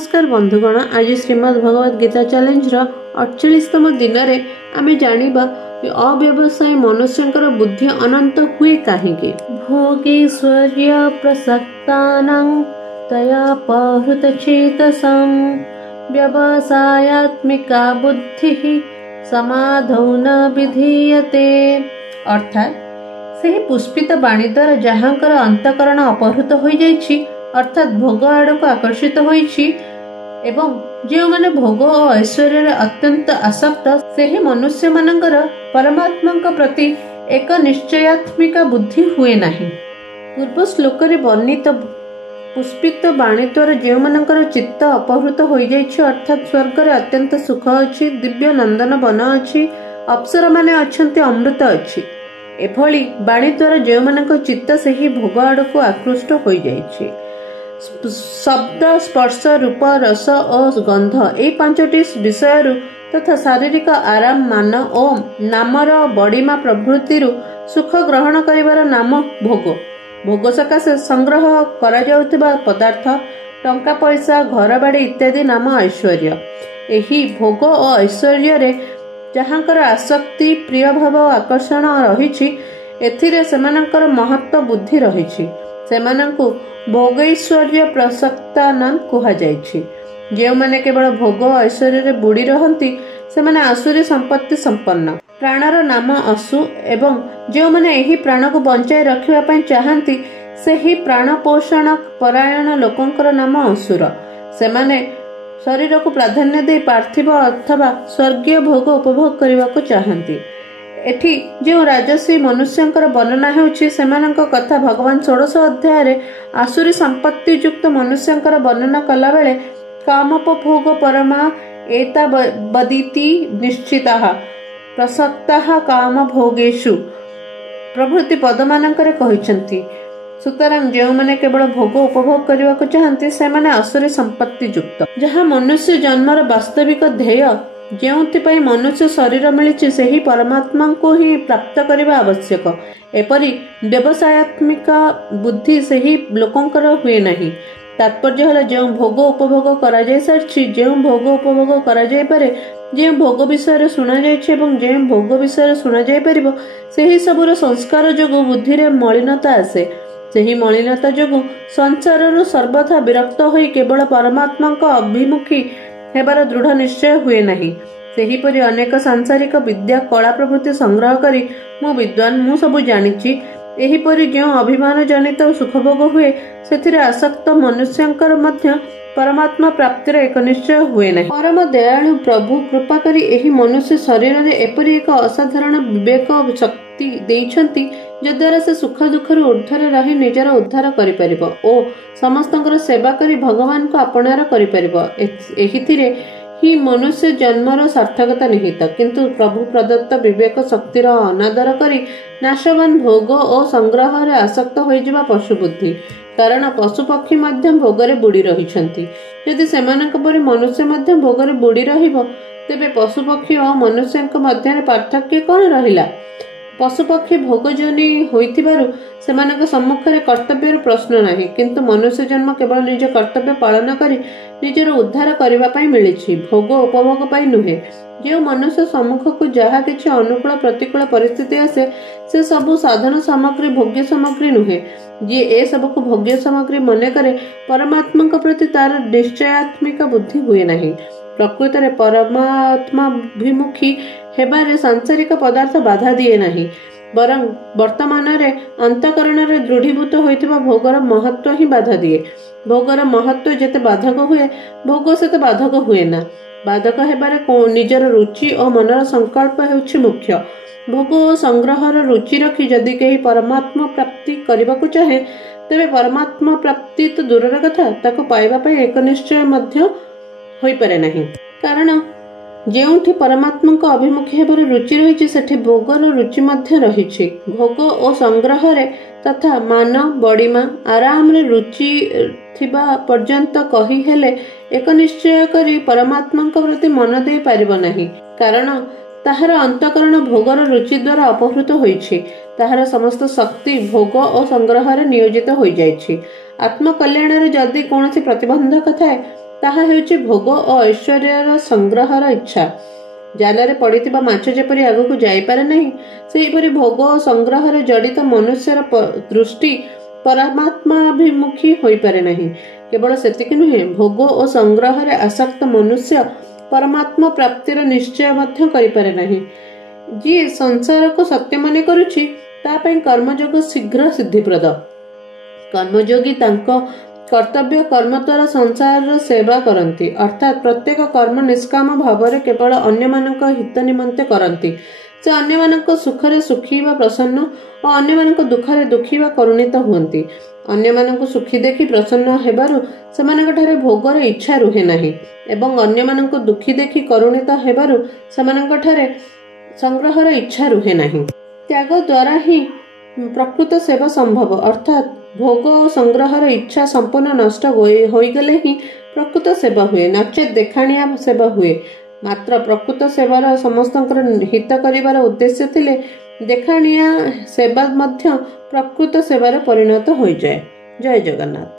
नमस्कार बंधुगण, आज श्रीमद् भगवद गीता चैलेंज 48तम दिन में आमे जानिबा अव्यवसाय मनुष्यंकर बुद्धि अनंत हुए कहीं भोगेश्वर्य प्रसक्तानां तया पहृत चेतसं व्यवसायात्मिका बुद्धि समाधौ न विधीयते। अर्थात से पुष्पित वाणी द्वारा जहांकर अंतकरण अपहृत हो जाइछि, अर्थात भोग आड़क आकर्षित होइछि एवं जो माने भोग और ऐश्वर्य अत्यंत आसक्त से मनुष्य मानकर परमात्मा प्रति एक निश्चयात्मिका बुद्धि हुए नहीं। पूर्व श्लोक रे वर्णित पुष्पित वाणी द्वारा जो मानकर चित्त अपहृत हो जाइछि, अर्थात स्वर्ग रे अत्यंत सुख अछि, दिव्य नंदन वन अछि, अप्सरा माने अछंती, अमृत अछि। एभली वाणी द्वारा जो मानक चित्त से भोग आड़क आकृष्ट हो जाइछि। शब्द, स्पर्श, रूप, रस और गंध ए पांचटी विषय तथा शारीरिक आराम, मान और नामर बड़ीमा प्रभृति सुख ग्रहण करिवार नाम भोग। भोग सकाशे संग्रह करा जाउथिबा पदार्थ, टंका पैसा, घर बाड़ी इत्यादि नाम ऐश्वर्य। एही भोग और ऐश्वर्य रे जहांकर आसक्ति, प्रिय भाव, आकर्षण रहिछि, एथिरे सेमानकर महत्व बुद्धि रहिछि। सेमानंकु भोगैश्वर्य प्रसक्ता नाम कुहा जाइछि। जो माने केवल भोग ऐश्वर्य रे बुड़ी रहंती से माने आसुरी संपत्ति संपन्न, प्राणर नाम असु, एवं जो माने एही प्राण को बंचाई रखिबा पई चाहंती से ही प्राण पोषण परायण लोकंकर नाम असुर। से माने शरीर को प्राधान्य दे पार्थिव अथवा स्वर्गीय भोग उपभोग करने को चाहती। एठी जो राजसी मनुष्यंकर वर्णना हेउछि सेमानंक कथा भगवान 16 अध्याय रे आसुरी संपत्ति युक्त मनुष्यंकर वर्णना कला बेले कामोपभोग परमा एता बदिति निश्चिताः प्रसक्ताः काम भोगेषु प्रभृति पदमानंकरे कहिसंती। सुतरां जो माने केवल भोग उपभोग करने को चाहती से माने आसुरी संपत्ति युक्त, जहाँ मनुष्य जन्मर वास्तविक ध्येय जो मनुष्य शरीर मिली से ही परमात्मा को ही प्राप्त करने आवश्यक। एपरी व्यवसायत्मिक बुद्धि से ही लोकंकर हुए नहीं। तात्पर्य है जो भोग उपभोग करा जाय सारछि, जो भोग उपभोग करा जाय पारे, जो भोग विषय शुणा जाइछि एवं जो भोग विषय शुणा जाय परिबो सेही सबुर संस्कार जोगु बुद्धि रे मलिनता आसे। सेही मलिनता जोगु संसार सर्वथा विरक्त होई केवल परमात्मा अभिमुखी हेबार दृढ़ निश्चय हुए नहीं। सेहीपरि अनेक सांसारिक विद्या, कला प्रभृति संग्रह करी मु विद्वान, मु सबु जानिछि, एहीपरि जो अभिमान जनित सुखभोग हुए सेथिरे आसक्त मनुष्यंकर मध्य परमात्मा प्राप्तिर एक निश्चय हुए नहीं। परम दयालु प्रभु कृपा करी एही मनुष्य शरीर रे एपरि एक असाधारण विवेक शक्ति देइछंती जद्वारा से सुख दुख ऊर्ध्वर रही निजर उद्धार करि परिबो ओ समस्तंकर सेवा करी भगवान को अपनार करि परिबो। एहिथिरे ही मनुष्य जन्मर सार्थकता निहित, किंतु प्रभु प्रदत्त विवेक शक्तिर अनादर करी नाशवान भोग और संग्रह रे आसक्त होई जिबा पशु बुद्धि। कारण पशु पक्षी मध्य भोगरे बुड़ी रहिछंती। यदि सेमानक परि मनुष्य मध्य भोगरे बुड़ी रहिबो तेबे पशु पक्षी और मनुष्यंक मध्य पार्थक्य कौन रहिला? पशु पक्षी भोगजनी होइथिबारु सेमानक सम्मुखरे कर्तव्यर प्रश्न नाही, किंतु मनुष्य जन्म केवल निज कर्तव्य पालन करी निजर उद्धार करबा पई मिलिछि, भोग उपभोग पई नुहे। जो मनुष्य सम्मुख को जहा किछि अनुकूल प्रतिकूल परिस्थिति आसे से सबु साधन सामग्री भोग्य सामग्री नुहे। जे ए सब को भोग्य सामग्री मने करे परमात्मा के प्रति तार निश्चयात्मिक बुद्धि हुए नहीं। प्रकृत रे परमात्माभिमुखी हेबारे सांसारिक पदार्थ बाधा दिए नहीं, बरं वर्तमान रे अंतकरण रे दृढ़ीभूत होइथिबा भोगर महत्व ही बाधा दिए। भोगर महत्व जेते बाधक हुए, भोग सेते बाधक हुए ना। बाधक हेबारे निजर रुचि और मनर संकल्प हेउछि मुख्य। भोग और संग्रहर रुचि रखी जदि केही परमात्मा प्राप्ति करबाकू चाहे तेबे परमात्मा प्राप्ति तो दूरर कथा, ताको पाइबा पई एक निश्चय मध्य होई पारे नहीं। कारण जेउठी परमात्मा को अभिमुखी हेबार रुचि रहिछि सेठी भोगर रुचि मध्य रहिछि। भोग और संग्रह रे तथा मान बड़ीमा आराम रे रुचि थिबा पर्यंत कही हेले एक निश्चय करी परमात्मा प्रति मन दे पारिबो नहीं। कारण ताहार अंतकरण भोगर रुचि द्वारा अपहृत होइछि, ताहार समस्त शक्ति भोग और संग्रह रे नियोजित होई जाइछि। आत्मकल्याण रे जदि कोनोसी प्रतिबंधक थाए ତାହା ହେଉଛି ଭୋଗ ଓ ଐଶ୍ୱର୍ଯ୍ୟର ସଂଗ୍ରହର ଇଚ୍ଛା। ଜାଲରେ ପଡ଼ିଥିବା ମାଛ ଯେପରି ଆଗକୁ ଯାଇପାରେ ନାହିଁ, ସେହିପରି ଭୋଗ ଓ ସଂଗ୍ରହରେ ଜଡ଼ିତ ମନୁଷ୍ୟର ଦୃଷ୍ଟି ପରମାତ୍ମାଭିମୁଖୀ ହୋଇପାରେ ନାହିଁ। କେବଳ ସେତିକି ନୁହେଁ, ଭୋଗ ଓ ସଂଗ୍ରହରେ ଆସକ୍ତ ମନୁଷ୍ୟ ପରମାତ୍ମା ପ୍ରାପ୍ତିର ନିଶ୍ଚୟ ମଧ୍ୟ କରିପାରେ ନାହିଁ। ଯିଏ ସଂସାରକୁ ସତ୍ୟ ମନେ କରୁଛି, ତା ପାଇଁ କର୍ମଯୋଗ ଶୀଘ୍ର ସିଦ୍ଧିପ୍ରଦ। କର୍ମଯୋଗୀ ତାଙ୍କ କର୍ତ୍ତବ୍ୟ କର୍ମ ଦ୍ୱାରା ସଂସାରର ସେବା କରନ୍ତି, ଅର୍ଥାତ୍ ପ୍ରତ୍ୟେକ କର୍ମ ନିଷ୍କାମ ଭାବରେ କେବଳ ଅନ୍ୟମାନଙ୍କ ହିତ ନିମନ୍ତେ କରନ୍ତି। ସେ ଅନ୍ୟମାନଙ୍କ ସୁଖରେ ସୁଖୀ ବା ପ୍ରସନ୍ନ ଓ ଅନ୍ୟମାନଙ୍କ ଦୁଃଖରେ ଦୁଃଖୀ ବା କରୁଣିତ ହୁଅନ୍ତି। ଅନ୍ୟମାନଙ୍କୁ ସୁଖୀ ଦେଖି ପ୍ରସନ୍ନ ହେବାରୁ ସେମାନଙ୍କଠାରେ ଭୋଗର ଇଚ୍ଛା ରୁହେ ନାହିଁ ଏବଂ ଅନ୍ୟମାନଙ୍କୁ ଦୁଃଖୀ ଦେଖି କରୁଣିତ ହେବାରୁ ସେମାନଙ୍କଠାରେ ସଂଗ୍ରହର ଇଚ୍ଛା ରୁହେ ନାହିଁ। ତ୍ୟାଗ ଦ୍ୱାରା ହିଁ ପ୍ରକୃତ ସେବା ସମ୍ଭବ, ଅର୍ଥାତ୍ ଭୋଗ ଓ ସଂଗ୍ରହର ଇଚ୍ଛା ସମ୍ପୂର୍ଣ୍ଣ ନଷ୍ଟ ହୋଇଗଲେ ହିଁ ପ୍ରକୃତ ସେବା ହୁଏ, ନଚେତ୍ ଦେଖାଣିଆ ସେବା ହୁଏ। ମାତ୍ର ପ୍ରକୃତ ସେବାର ସମସ୍ତଙ୍କର ହିତ କରିବାର ଉଦ୍ଦେଶ୍ୟ ଥିଲେ ଦେଖାଣିଆ ସେବା ମଧ୍ୟ ପ୍ରକୃତ ସେବାରେ ପରିଣତ ହୋଇଯାଏ। ଜୟ ଜଗନ୍ନାଥ।